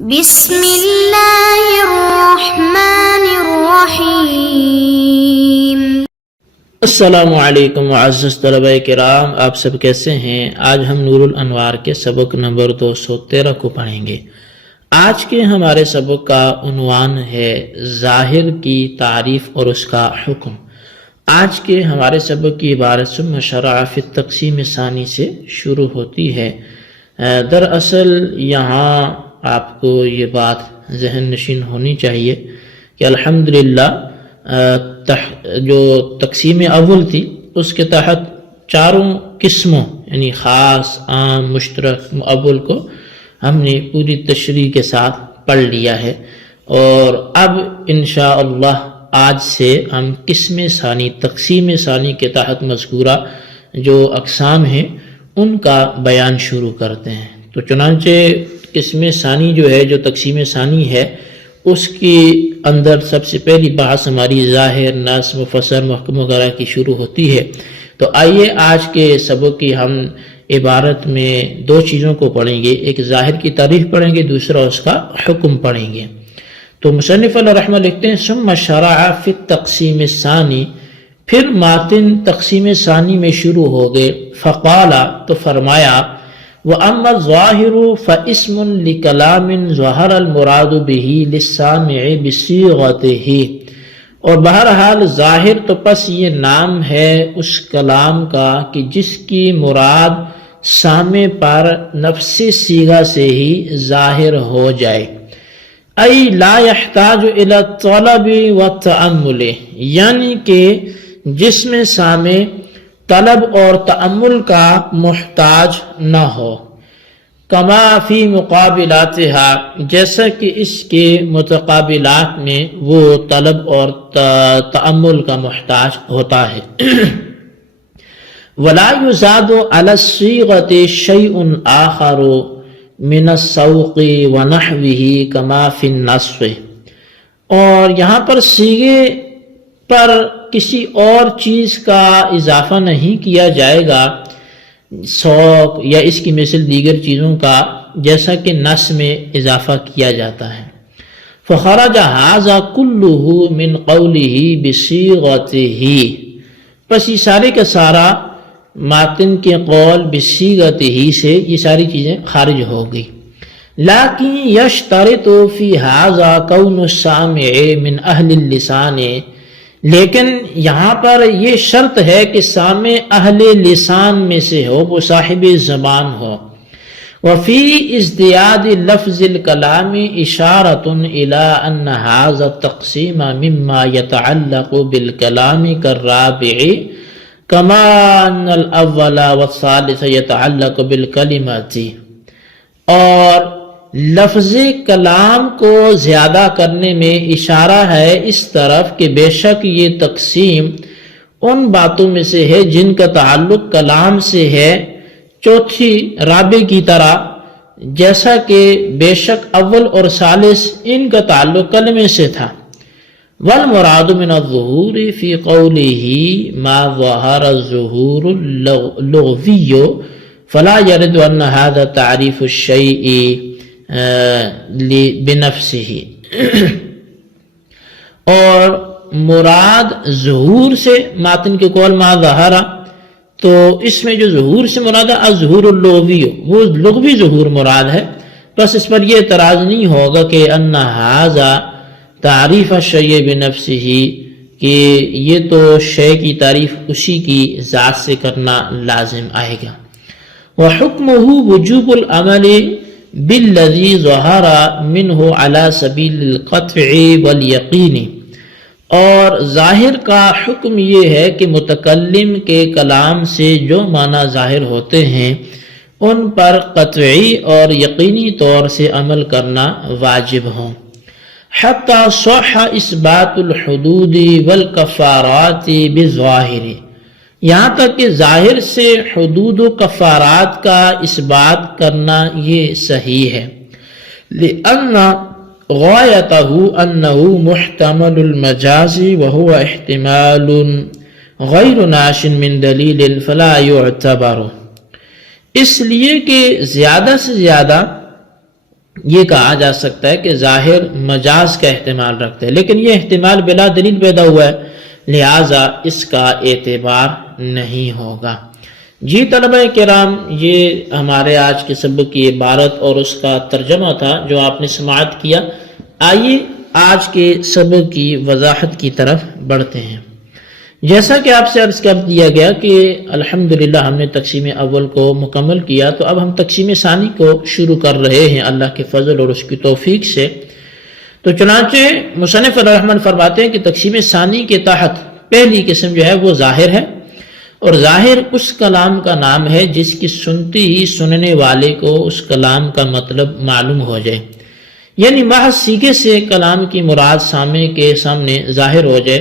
بسم اللہ الرحمن الرحیم۔ السلام علیکم معزز طلبہ کرام، آپ سب کیسے ہیں؟ آج ہم نور الانوار کے سبق نمبر 213 کو پڑھیں گے۔ آج کے ہمارے سبق کا عنوان ہے ظاہر کی تعریف اور اس کا حکم۔ آج کے ہمارے سبق کی عبارت ثم شرع فی التقسیم ثانی سے شروع ہوتی ہے۔ دراصل یہاں آپ کو یہ بات ذہن نشین ہونی چاہیے کہ الحمدللہ جو تقسیم اول تھی اس کے تحت چاروں قسموں یعنی خاص، عام، مشترک، مؤول کو ہم نے پوری تشریح کے ساتھ پڑھ لیا ہے، اور اب انشاءاللہ آج سے ہم قسم ثانی، تقسیم ثانی کے تحت مذکورہ جو اقسام ہیں ان کا بیان شروع کرتے ہیں۔ تو چنانچہ قسم ثانی جو ہے، جو تقسیم ثانی ہے، اس کی اندر سب سے پہلی بحث ہماری ظاہر، نص، مفسر، محکم وغیرہ کی شروع ہوتی ہے۔ تو آئیے آج کے سبق کی ہم عبارت میں دو چیزوں کو پڑھیں گے، ایک ظاہر کی تعریف پڑھیں گے، دوسرا اس کا حکم پڑھیں گے۔ تو مصنف علیہ رحمہ لکھتے ہیں ثم شرع فی التقسیم الثانی، پھر ماتن تقسیم ثانی میں شروع ہو گئے۔ فقال، تو فرمایا، وَأَمَّا الظَّاهِرُ فَإِسْمٌ لِكَلَامٍ ظَهَرَ الْمُرَادُ بِهِ لِلسَّامِعِ بِصِيغَتِهِ، اور بہرحال ظاہر تو پس یہ نام ہے اس کلام کا کہ جس کی مراد سامع پر نفس صیغہ سے ہی ظاہر ہو جائے۔ ای لا يحتاج الى الطلب والتأمل، یعنی کہ جس میں سامع طلب اور تأمل کا محتاج نہ ہو، کما فی مقابلاتها، جیسا کہ اس کے متقابلات میں وہ طلب اور تأمل کا محتاج ہوتا ہے۔ ولا یزاد علی الصیغۃ شیء آخر من السوق ونحوه کما فی النصف، اور یہاں پر صیغے پر کسی اور چیز کا اضافہ نہیں کیا جائے گا، سوق یا اس کی مثل دیگر چیزوں کا، جیسا کہ نص میں اضافہ کیا جاتا ہے۔ فخرج ھذا کلہ من قولہ بصیغتہ، پس یہ سارے کا سارا ماتن کے قول بصیغتہ سے یہ ساری چیزیں خارج ہو گئی۔ لیکن یشترط فی ھذا کون السامع من اہل اللسان، لیکن یہاں پر یہ شرط ہے کہ سامع اہل لسان میں سے ہو، وہ صاحب زبان ہو۔ وفی ازدیاد لفظ الکلام اشارۃ الی ان ھذا التقسیم مما یتعلق بالکلام کالرابع کما ان الاول والثالث یتعلق بالکلمات، اور لفظ کلام کو زیادہ کرنے میں اشارہ ہے اس طرف کہ بے شک یہ تقسیم ان باتوں میں سے ہے جن کا تعلق کلام سے ہے چوتھی رابع کی طرح، جیسا کہ بے شک اول اور ثالث ان کا تعلق کلمے سے تھا۔ والمراد من الظہور فی قولہ ما ظہر الظہور اللغوی فلا يرد ان هذا تعریف الشیء بنفسہ، اور مراد ظہور سے ماتن کے قول ما ظہر، تو اس میں جو ظہور سے مراد ہے الظہور اللغوی، وہ لغوی ظہور مراد ہے، بس اس پر یہ اعتراض نہیں ہوگا کہ ان ھذا تعریف الشیء بنفسہ، کہ یہ تو شے کی تعریف اسی کی ذات سے کرنا لازم آئے گا۔ وحکمہ وجوب العمل بالذی ظہر منہ علی سبیل القطع والیقین، اور ظاہر کا حکم یہ ہے کہ متکلم کے کلام سے جو معنی ظاہر ہوتے ہیں ان پر قطعی اور یقینی طور سے عمل کرنا واجب ہوں۔ حتی صح اثبات الحدود والکفارات بالظاہر، یہاں تک کہ ظاہر سے حدود و کفارات کا اثبات کرنا یہ صحیح ہے۔ لأن غایتہ انہ محتمل المجاز وہو احتمال غیر ناش من دلیل فلا يعتبر، اس لیے کہ زیادہ سے زیادہ یہ کہا جا سکتا ہے کہ ظاہر مجاز کا احتمال رکھتا ہے، لیکن یہ احتمال بلا دلیل پیدا ہوا ہے، لہٰذا اس کا اعتبار نہیں ہوگا۔ جی طلبہ کرام، یہ ہمارے آج کے سبق کی عبارت اور اس کا ترجمہ تھا جو آپ نے سماعت کیا۔ آئیے آج کے سبق کی وضاحت کی طرف بڑھتے ہیں۔ جیسا کہ آپ سے عرض کر دیا گیا کہ الحمدللہ ہم نے تقسیم اول کو مکمل کیا، تو اب ہم تقسیم ثانی کو شروع کر رہے ہیں اللہ کے فضل اور اس کی توفیق سے۔ تو چنانچہ مصنف الرحمن فرماتے ہیں کہ تقسیم ثانی کے تحت پہلی قسم جو ہے وہ ظاہر ہے، اور ظاہر اس کلام کا نام ہے جس کی سنتے ہی سننے والے کو اس کلام کا مطلب معلوم ہو جائے، یعنی محض سیغے سے کلام کی مراد سامع کے سامنے ظاہر ہو جائے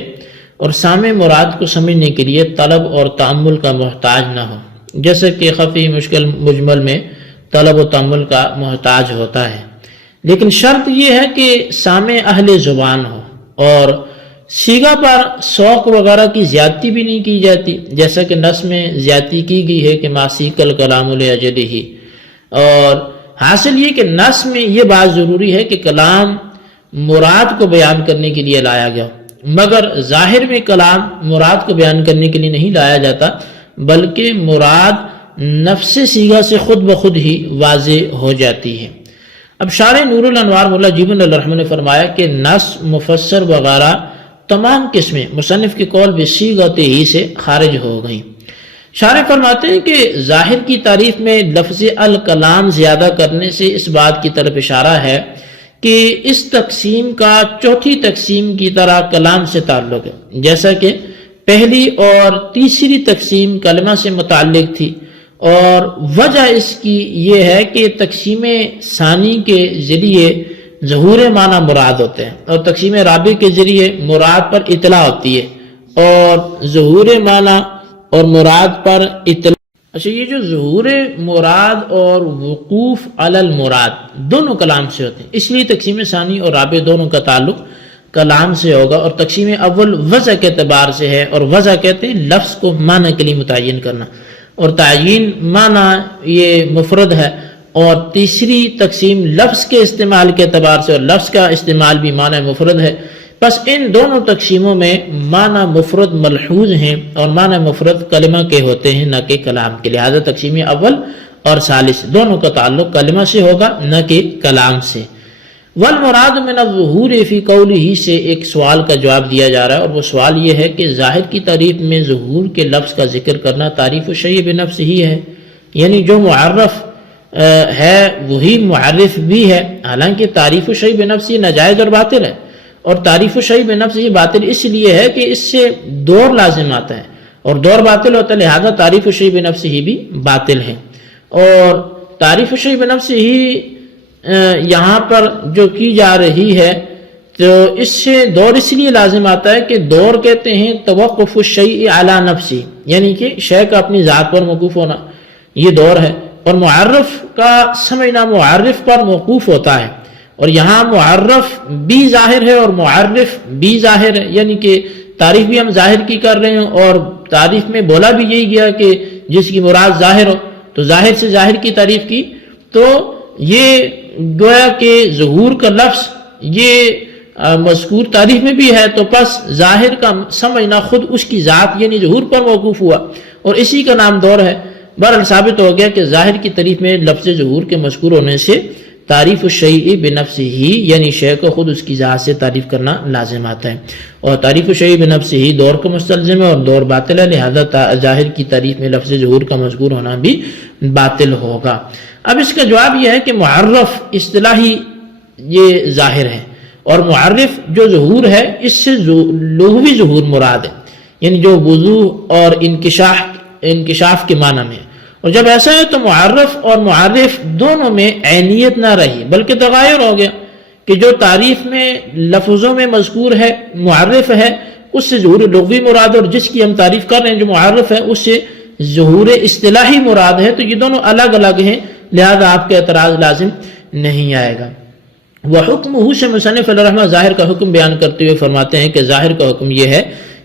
اور سامع مراد کو سمجھنے کے لیے طلب اور تأمل کا محتاج نہ ہو، جیسے کہ خفی مشکل مجمل میں طلب و تأمل کا محتاج ہوتا ہے۔ لیکن شرط یہ ہے کہ سامع اہل زبان ہو، اور صیغہ پر سوق وغیرہ کی زیادتی بھی نہیں کی جاتی، جیسا کہ نص میں زیادتی کی گئی ہے کہ ما سیق الکلام لأجلہ، اور حاصل یہ کہ نص میں یہ بات ضروری ہے کہ کلام مراد کو بیان کرنے کے لیے لایا گیا، مگر ظاہر میں کلام مراد کو بیان کرنے کے لیے نہیں لایا جاتا، بلکہ مراد نفس صیغہ سے خود بخود ہی واضح ہو جاتی ہے۔ اب شارح نور الانوار مولا جیبن الرحمن نے فرمایا کہ نص، مفسر وغیرہ تمام قسمیں مصنف کے قول بصیغۃ ہی سے خارج ہو گئیں۔ شارح فرماتے ہیں کہ ظاہر کی تعریف میں لفظ الکلام زیادہ کرنے سے اس بات کی طرف اشارہ ہے کہ اس تقسیم کا چوتھی تقسیم کی طرح کلام سے تعلق ہے، جیسا کہ پہلی اور تیسری تقسیم کلمہ سے متعلق تھی، اور وجہ اس کی یہ ہے کہ تقسیم ثانی کے ذریعے ظہور معنی مراد ہوتے ہیں، اور تقسیم رابع کے ذریعے مراد پر اطلاع ہوتی ہے، اور ظہور معنی اور مراد پر اطلاع۔ اچھا، یہ جو ظہور مراد اور وقوف علی المراد دونوں کلام سے ہوتے ہیں، اس لیے تقسیم ثانی اور رابع دونوں کا تعلق کلام سے ہوگا، اور تقسیم اول وضع کے اعتبار سے ہے، اور وضع کہتے ہیں لفظ کو معنی کے لیے متعین کرنا، اور تعیین معنی یہ مفرد ہے، اور تیسری تقسیم لفظ کے استعمال کے اعتبار سے، اور لفظ کا استعمال بھی معنی مفرد ہے۔ بس ان دونوں تقسیموں میں معنی مفرد ملحوظ ہیں، اور معنی مفرد کلمہ کے ہوتے ہیں نہ کہ کلام کے، لہذا تقسیم اول اور ثالث دونوں کا تعلق کلمہ سے ہوگا نہ کہ کلام سے۔ والمراد من الظہور فی قولہ سے ایک سوال کا جواب دیا جا رہا ہے، اور وہ سوال یہ ہے کہ ظاہر کی تعریف میں ظہور کے لفظ کا ذکر کرنا تعریف الشیء بنفسہ ہی ہے، یعنی جو معرف ہے وہی معرف بھی ہے، حالانکہ تعریف الشیء بنفسہ ناجائز اور باطل ہے، اور تعریف الشیء بنفسہ باطل اس لیے ہے کہ اس سے دور لازم آتا ہے، اور دور باطل ہوتا ہے، لہذا تعریف الشیء بنفسہ بھی باطل ہے۔ اور تعریف الشیء بنفسہ یہاں پر جو کی جا رہی ہے، تو اس سے دور اس لیے لازم آتا ہے کہ دور کہتے ہیں توقف الشیء علی نفسہ، یعنی کہ شے کا اپنی ذات پر موقوف ہونا، یہ دور ہے، اور معرف کا سمجھنا معرف پر موقوف ہوتا ہے، اور یہاں معرف بھی ظاہر ہے اور معرف بھی ظاہر ہے، یعنی کہ تعریف بھی ہم ظاہر کی کر رہے ہیں، اور تعریف میں بولا بھی یہی گیا کہ جس کی مراد ظاہر ہو، تو ظاہر سے ظاہر کی تعریف کی، تو یہ گویا کہ ظہور کا لفظ یہ مذکور تعریف میں بھی ہے، تو پس ظاہر کا سمجھنا خود اس کی ذات یعنی ظہور پر موقوف ہوا، اور اسی کا نام دور ہے۔ بہرحال ثابت ہو گیا کہ ظاہر کی تعریف میں لفظ ظہور کے مذکور ہونے سے تعریف الشیء بنفسہ ہی یعنی شے کو خود اس کی ذات سے تعریف کرنا لازم آتا ہے، اور تعریف الشیء بنفسہ ہی دور کو مستلزم ہے، اور دور باطل ہے، لہذا ظاہر کی تعریف میں لفظ ظہور کا مذکور ہونا بھی باطل ہوگا۔ اب اس کا جواب یہ ہے کہ معرف اصطلاحی یہ ظاہر ہے، اور معرف جو ظہور ہے اس سے لغوی ظہور مراد ہے، یعنی جو وضوح اور انکشاف کے معنی میں، اور جب ایسا ہے تو معرف اور معرف دونوں میں عینیت نہ رہی بلکہ تغیر ہو گیا، کہ جو تعریف میں لفظوں میں مذکور ہے معرف ہے اس سے ظہور لغوی مراد، اور جس کی ہم تعریف کر رہے ہیں جو معرف ہے اس سے ظہور اصطلاحی مراد ہے، تو یہ دونوں الگ الگ ہیں، لہذا آپ کے اعتراض لازم نہیں آئے گا۔ وحکمہ سے مصنف الرحمہ ظاہر کا حکم بیان کرتے ہوئے فرماتے ہیں کہ ظاہر کا حکم یہ ہے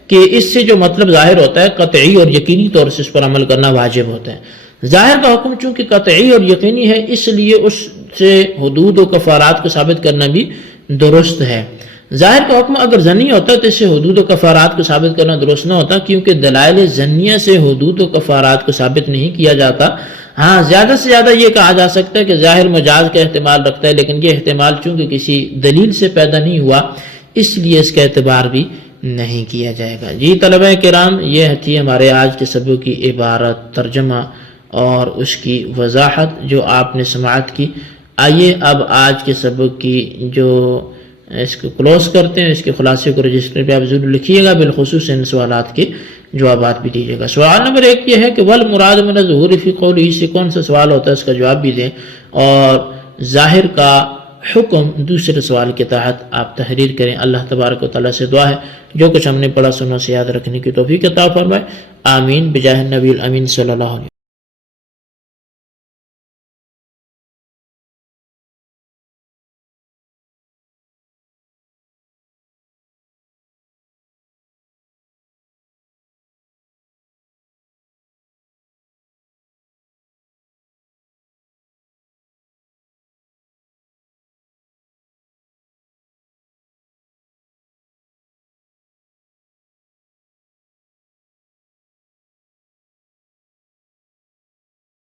کہ اس سے جو مطلب ظاہر ہوتا ہے قطعی اور یقینی طور سے اس پر عمل کرنا واجب ہوتا ہے۔ ظاہر کا حکم چونکہ قطعی اور یقینی ہے، اس لیے اس سے حدود و کفارات کو ثابت کرنا بھی درست ہے۔ ظاہر کا حکم اگر ظنی ہوتا تو اس سے حدود و کفارات کو ثابت کرنا درست نہ ہوتا، کیونکہ دلائل ظنیہ سے حدود و کفارات کو ثابت نہیں کیا جاتا۔ ہاں زیادہ سے زیادہ یہ کہا جا سکتا ہے کہ ظاہر مجاز کا احتمال رکھتا ہے، لیکن یہ احتمال چونکہ کسی دلیل سے پیدا نہیں ہوا اس لیے اس کا اعتبار بھی نہیں کیا جائے گا۔ جی طلبہ کرام، یہ تھی ہمارے آج کے سبق کی عبارت، ترجمہ اور اس کی وضاحت جو آپ نے سماعت کی۔ آئیے اب آج کے سبق کی جو اس کو کلوز کرتے ہیں، اس کے خلاصے کو رجسٹر پہ آپ ضرور لکھیے گا، بالخصوص ان سوالات کے جوابات بھی دیجیے گا۔ سوال نمبر 1 یہ ہے کہ والمراد من الظہور فی قوله سے کون سا سوال ہوتا ہے، اس کا جواب بھی دیں، اور ظاہر کا حکم دوسرے سوال کے تحت آپ تحریر کریں۔ اللہ تبارک و تعالیٰ سے دعا ہے جو کچھ ہم نے پڑھا سنا سے یاد رکھنے کی توفیق عطا فرمائے، آمین بجاہ النبی الامین صلی اللہ علیہ وسلم۔